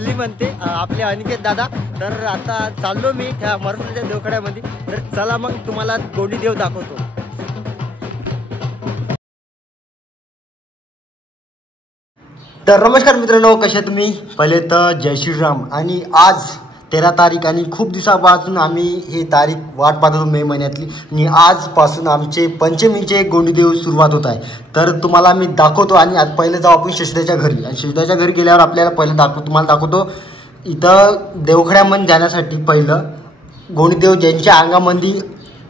झाली म्हणते आपले अनिकेत दादा। तर आता चाललो मी त्या मरसुलीच्या देवखड्यामध्ये। तर चला मग तुम्हाला गोंडी देव दाखवतो। तर नमस्कार मित्रांनो, कशा तुम्ही? पहिले तर जय श्रीराम। आणि आज 13 तारीख आणि खूप दिवसापासून आम्ही ही तारीख वाट पाहत होतो मे महिन्यातली, आणि आजपासून आमचे पंचमीचे गोंडीदेव सुरुवात होत आहे। तर तुम्हाला मी दाखवतो। आणि आज पहिले जाऊ आपण शशिदाच्या घरी, आणि शशिदाच्या घरी गेल्यावर आपल्याला पहिलं तुम्हाला दाखवतो इथं देवखड्यामध्ये जाण्यासाठी पहिलं गोंडीदेव ज्यांच्या अंगामध्ये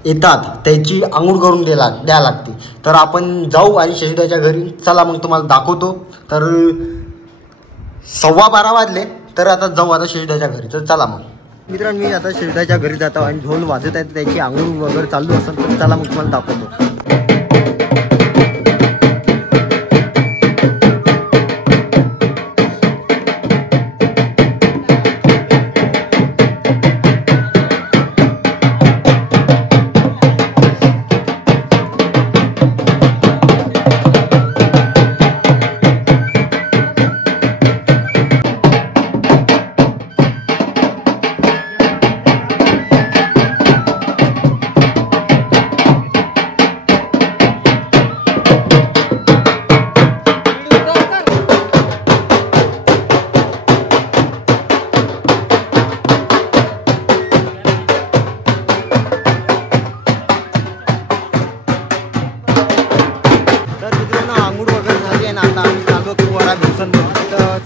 येतात त्याची आंघोळ करून द्या लागते। तर आपण जाऊ आणि शशिदाच्या घरी। चला मग तुम्हाला दाखवतो। तर 12:15 वाजले, तर आता जाऊ आता शशिदाच्या घरी। तर चला मग मित्रांनो, मी आता शशिदाच्या घरी जातो आणि ढोल वाजत आहेत, त्याची आंघोळ वगैरे चालू असेल। तर चला मग तुम्हाला दाखवतो।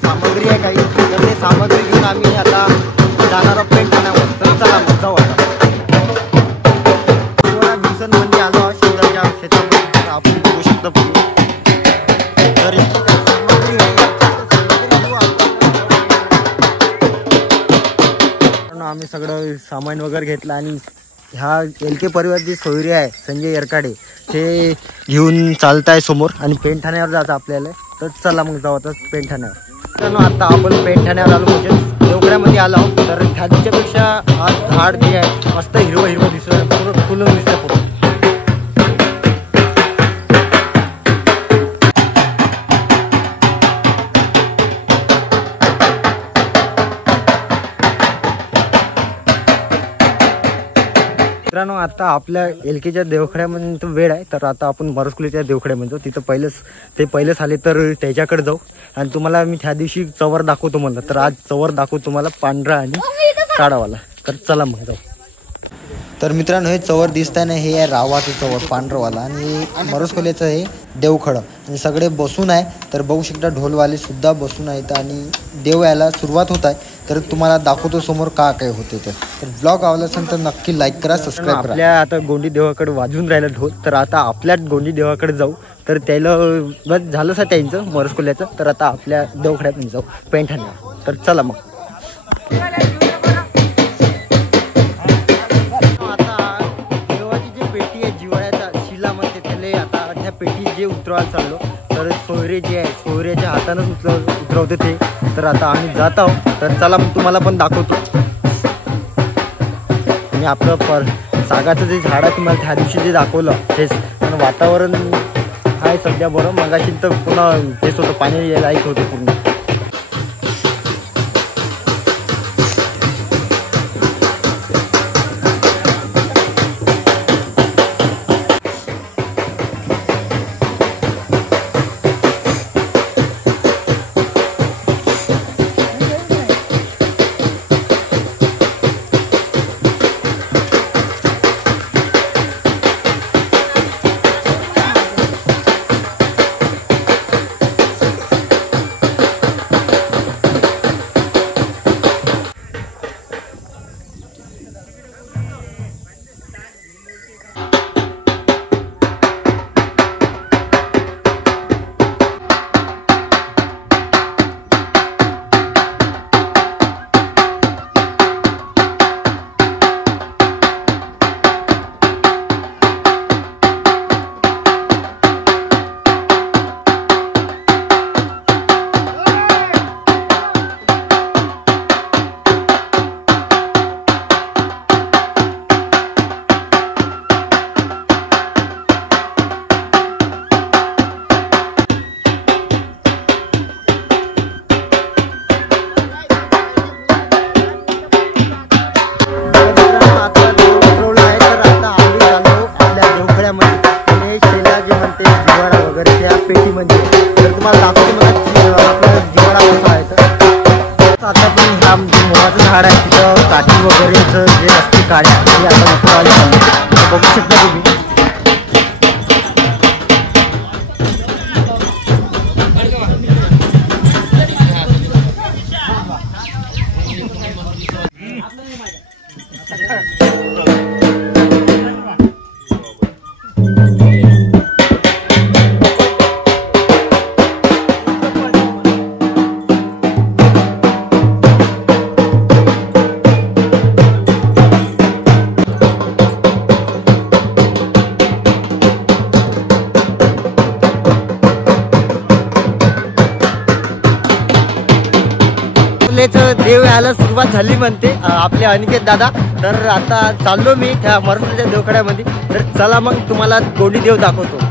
सामग्री आहे काही, तर ते सामग्री घेऊन आम्ही आता जाणार आहोत पेंठाण्यावर। तर चला मग जाऊ आता। मध्ये आलो आहोत शेताच्या शेतामध्ये, आपण बघू शकतो। तर सामग्री आम्ही सगळं सामान वगैरे घेतलं, आणि ह्या LK परिवारची सोयरी आहे संजय येरकाडे, ते घेऊन चालत आहे समोर, आणि पेंठाण्यावर जायचं आपल्याला। तर चला मग जाऊ आता पेंठाण्यावर। तर आता आपण पेंठाण्यावर आलो, म्हणजे देवखड्यामध्ये आलो आहोत। तर त्याच्यापेक्षा आज झाड जे आहे मस्त हिरवं हिरवं दिसतं, पूर्ण फुलं दिसतं पूर्ण। मित्रांनो, आता आपल्या LKच्या देवखड्यामध्ये तो वेळ आहे, तर आता आपण मरसकुलीच्या देवखड्यामध्ये जाऊ। तिथं ते पहिलेच आले, तर त्याच्याकडे जाऊ। आणि तुम्हाला मी त्या दिवशी चवर दाखवतो म्हणलं, तर आज चवर दाखवतो तुम्हाला, पांढरा आणि काळावाला। तर चला मग जाऊ। तर मित्रांनो, हे चवर दिसताय ना, हे आहे रावाचं चवर पांढरवाला, आणि मरसकुलीचं हे देवखडं, आणि सगळे बसून आहे। तर बघू शकता ढोलवाले सुद्धा बसून आहेत, आणि देव यायला सुरुवात होत आहे। तर तुम्हाला दाखवतो समोर काय होते। तर ब्लॉग आवडला असेल तर नक्की लाईक करा, सबस्क्राईब करा। आपल्या आता गोंडी देवाकडे वाजून राहिला ढोल, तर आता आपल्या गोंडी देवाकडे जाऊ। तर त्याला बस झालं सा त्यांचं मरसकुल्याचं, तर आता आपल्या देवखड्यात जाऊ पेंठाण्यावर। तर चला मग। पेटी जे उतरवायला चाललो, तर सोयरे जे आहे सोयऱ्याच्या हातानंच उतरवते ते। तर आता आम्ही जात आहोत। तर चला मग तुम्हाला पण दाखवतो। आणि आपलं सागाचं जे झाड आहे तुम्हाला त्या दिवशी जे दाखवलं तेच, आणि वातावरण आहे सध्या बरं, मगाशी तर पुन्हा तेच होतं, पाणी यायला होतं पूर्ण। यायला सुरुवात झाली म्हणते आपले अनिकेत दादा. तर आता चाललो मी त्या मरसुलीच्या देवखड्यामध्ये. तर चला मग तुम्हाला गोडी देव दाखवतो.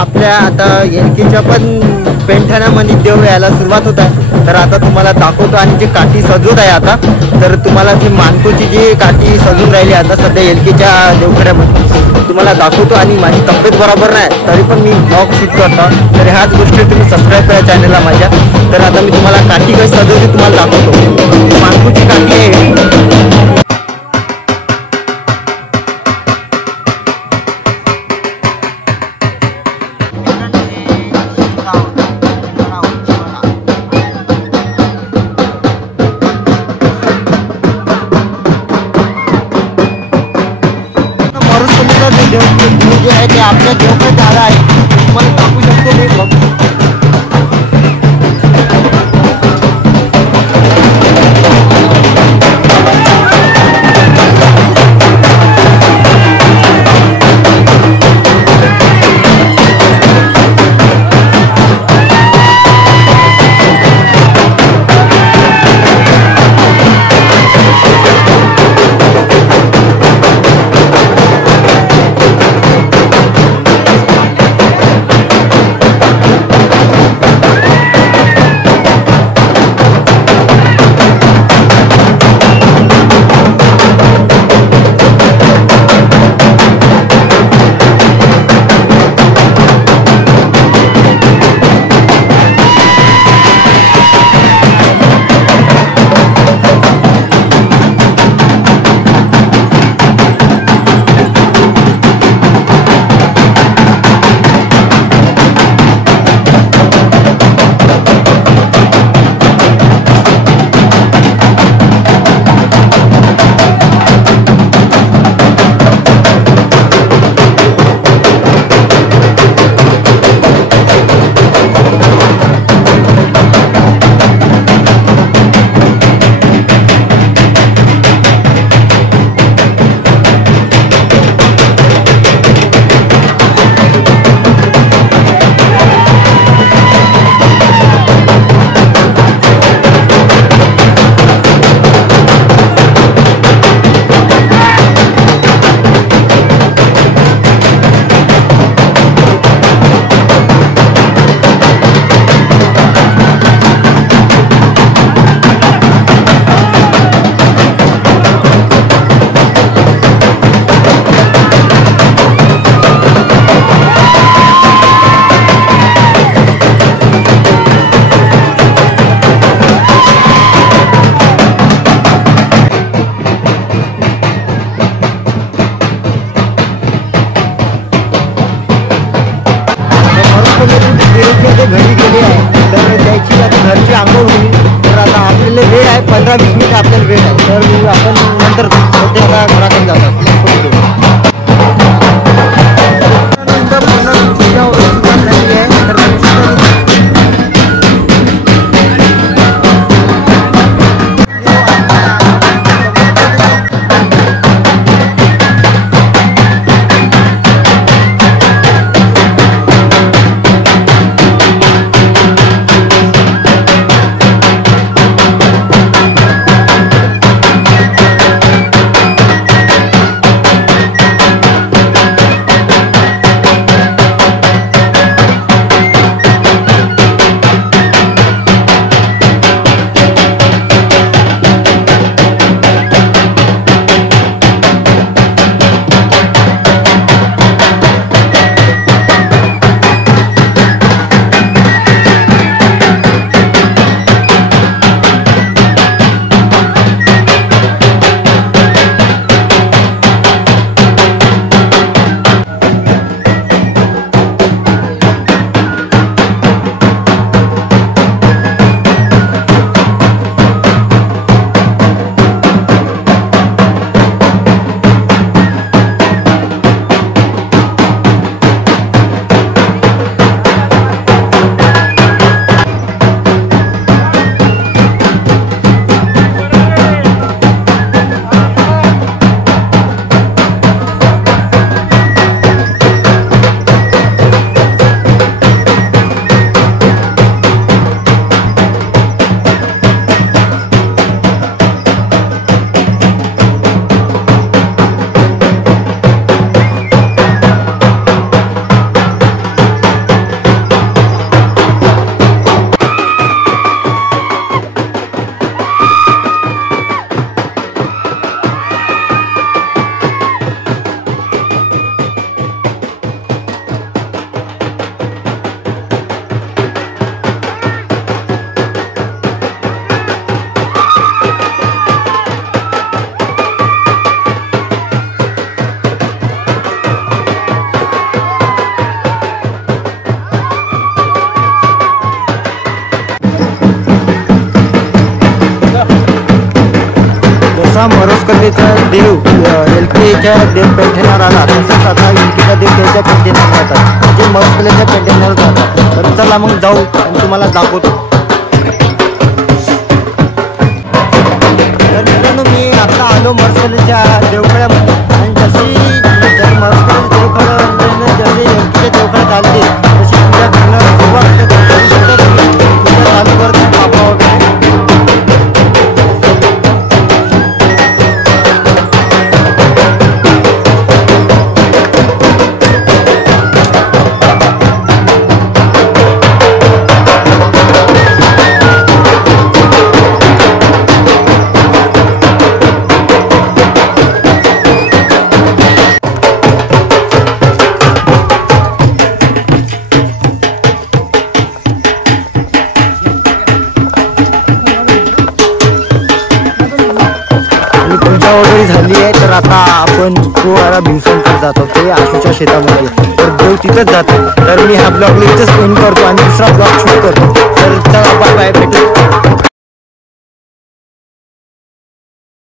आपल्या आता एलकीच्या पण पेंठाण्यामध्ये देव यायला सुरुवात होत आहे. तर आता तुम्हाला दाखवतो आणि जी काठी सजवत आहे आता, तर तुम्हाला जी मानकोची जी काठी सजून राहिली आता सध्या एलकीच्या देवखड्यामध्ये तुम्हाला दाखवतो. आणि माझी तब्येत बरोबर नाही तरी पण मी ब्लॉग शूट करतो. तर ह्याच गोष्टी तुम्ही सबस्क्राईब करा चॅनलला माझ्या. तर आता मी तुम्हाला काठी कशी सजवली तुम्हाला दाखवतो. मानकोची काठी आहे. जे आहे ते आपल्या देवकडे झालं आहे. तुम्हाला दाखवू शकतो मी बघ. 15-20 मिनिट आपल्याला वेळ आहे, तर आपण नंतर त्या घराकडे जातात. मरोसकलेचा देव एलकेच्या देव पेंठेनार आला, तसंच आता एलकेचा देव त्याच्या पेंठेनार जातात, म्हणजे मरोसकलेच्या पेंठेनार जातात. तर चला मग जाऊ आणि तुम्हाला दाखवतो. तर मित्रांनो, मी आता आलो मरोसकलेच्या देवखड्यामध्ये, आणि जशी मरोसकलेच्या देवखड्यामध्ये जसे एलकेच्या देवखड्यात आले तशी पूजा करण्यास सुरुवात चालू करतात बाबा वगैरे. वगैरे झाली आहे, तर आता आपण पोहारा भीमसेनकर जातो, ते आशूच्या शेतामध्ये. तर देव तिथंच जातो. तर मी हा ब्लॉग इथंच एंड करतो आणि दुसरा ब्लॉग शूट करतो. तर चला, बाय बाय, भेटू.